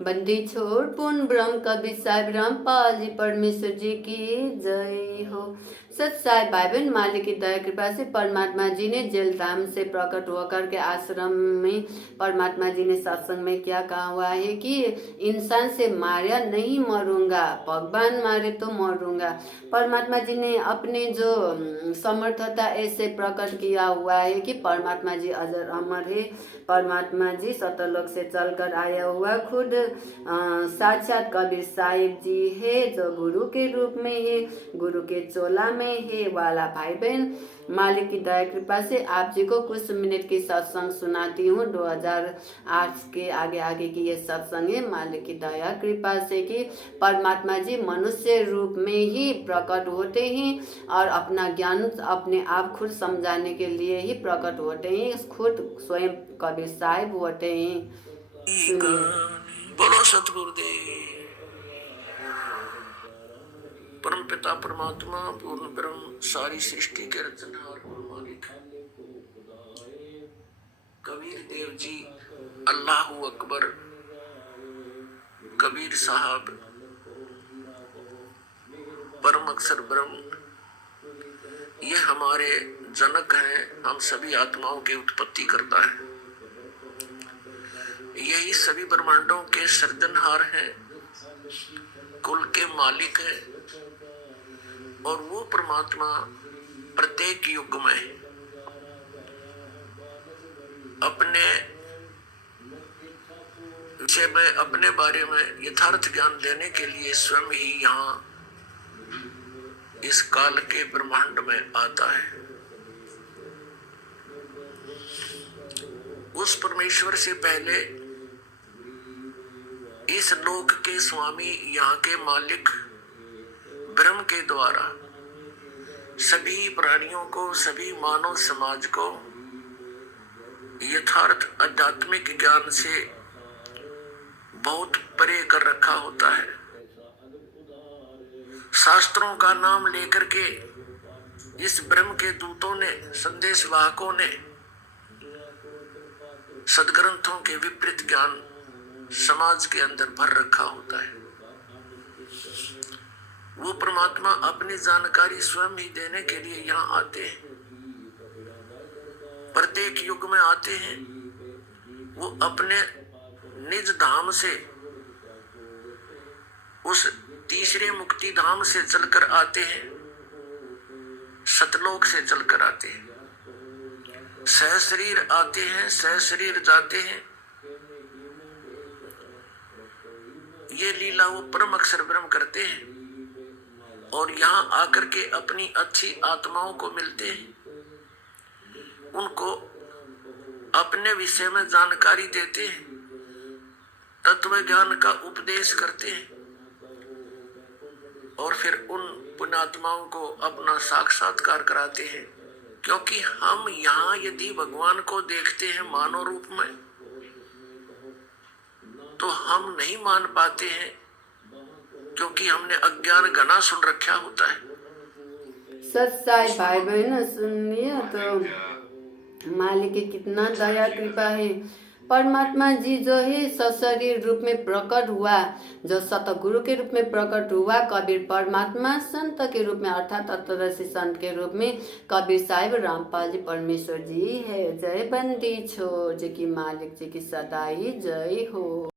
बंदी छोड़ पूर्ण ब्रह्म कबीर साहिब रामपाल जी परमेश्वर जी की जय हो। सत साहिब भाई बहन, मालिक की दया कृपा से परमात्मा जी ने जेल धाम से प्रकट होकर के आश्रम में परमात्मा जी ने सत्संग में क्या कहा हुआ है कि इंसान से मारा नहीं मरूंगा, भगवान मारे तो मरूंगा। परमात्मा जी ने अपने जो समर्थता ऐसे प्रकट किया हुआ है कि परमात्मा जी अजर अमर है। परमात्मा जी सतलोक से चलकर आया हुआ खुद साक्षात कबीर साहिब जी है, जो गुरु के रूप में है, गुरु के चोला में है। वाला भाई बहन, मालिक की दया कृपा से आप जी को कुछ मिनट की सत्संग सुनाती हूँ। 2008 के आगे आगे की ये सत्संग है। मालिक की दया कृपा से कि परमात्मा जी मनुष्य रूप में ही प्रकट होते हैं और अपना ज्ञान अपने आप खुद समझाने के लिए ही प्रकट होते हैं, खुद स्वयं कबीर साहिब होते हैं। सुनिए। बोलो सतगुरुदेव। परम पिता परमात्मा पूर्ण ब्रह्म सारी सृष्टि के रचनहार और मालिक कबीर देव जी, अल्लाहू अकबर, कबीर साहब, परम अक्षर ब्रह्म, ये हमारे जनक हैं। हम सभी आत्माओं की उत्पत्ति करता है। यही सभी ब्रह्मांडों के सृजनहार हैं, कुल के मालिक हैं और वो परमात्मा प्रत्येक युग में अपने विषय में, अपने बारे में यथार्थ ज्ञान देने के लिए स्वयं ही यहाँ इस काल के ब्रह्मांड में आता है। उस परमेश्वर से पहले इस लोक के स्वामी, यहाँ के मालिक ब्रह्म के द्वारा सभी प्राणियों को, सभी मानव समाज को यथार्थ आध्यात्मिक ज्ञान से बहुत परे कर रखा होता है। शास्त्रों का नाम लेकर के इस ब्रह्म के दूतों ने, संदेश वाहकों ने सदग्रंथों के विपरीत ज्ञान समाज के अंदर भर रखा होता है। वो परमात्मा अपनी जानकारी स्वयं ही देने के लिए यहाँ आते हैं, प्रत्येक युग में आते हैं। वो अपने निज धाम से, उस तीसरे मुक्ति धाम से चलकर आते हैं, सतलोक से चलकर आते हैं। सहशरीर आते हैं, सहशरीर जाते हैं। ये लीला वो परम अक्षर ब्रह्म करते हैं और यहाँ आकर के अपनी अच्छी आत्माओं को मिलते हैं, उनको अपने विषय में जानकारी देते हैं, तत्व ज्ञान का उपदेश करते हैं और फिर उन पुण्यात्माओं को अपना साक्षात्कार कराते हैं। क्योंकि हम यहाँ यदि भगवान को देखते हैं मानव रूप में, तो हम नहीं मान पाते हैं, क्योंकि हमने अज्ञान घना सुन रखा होता है। सत्साई भाई बहन, सुनिए तो मालिक की कितना दया कृपा है। परमात्मा जी जो है सशरीर रूप में प्रकट हुआ, जो सतगुरु के रूप में प्रकट हुआ। कबीर परमात्मा संत के रूप में, अर्थात तत्वदर्शी संत के रूप में कबीर साहिब रामपाल जी परमेश्वर जी है। जय बंदी छोड़ जी की मालिक जी की सदाई जय हो।